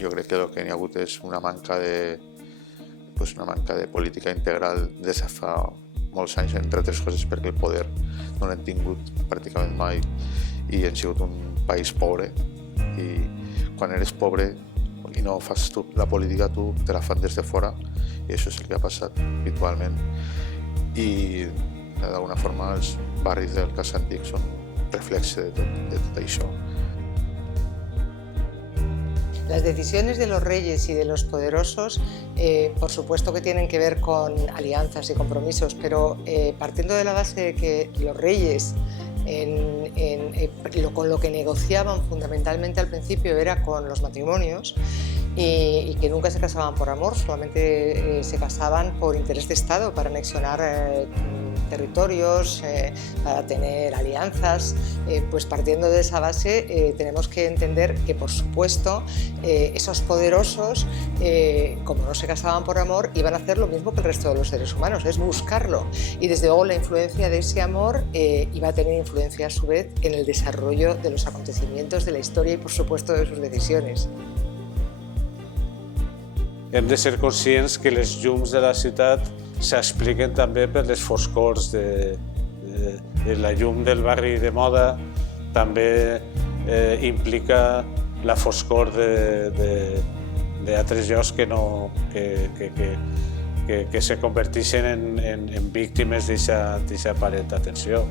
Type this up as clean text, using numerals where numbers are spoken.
jo crec que el que n'hi ha hagut és una manca de política integral des de fa molts anys, entre altres coses perquè el poder no l'hem tingut pràcticament mai i hem sigut un país pobre, i quan eres pobre i no fas tu la política, tu te la fan des de fora, i això és el que ha passat habitualment. I d'alguna forma els barris del Casc Antic són reflexe de tot això. Las decisiones de los reyes y de los poderosos, por supuesto que tienen que ver con alianzas y compromisos, pero partiendo de la base de que los reyes con lo que negociaban fundamentalmente al principio era con los matrimonios, y que nunca se casaban por amor, solamente se casaban por interés de Estado, para anexionar territorios, para tener alianzas. Pues partiendo de esa base tenemos que entender que, por supuesto, esos poderosos, como no se casaban por amor, iban a hacer lo mismo que el resto de los seres humanos, es buscarlo. Y desde luego la influencia de ese amor iba a tener influencia a su vez en el desarrollo de los acontecimientos de la historia y, por supuesto, de sus decisiones. Hem de ser conscients que les llums de la ciutat s'expliquen també per les foscors de la llum del barri de moda, també implica la foscor d'altres llocs que se converteixen en víctimes d'aquesta aparent atenció.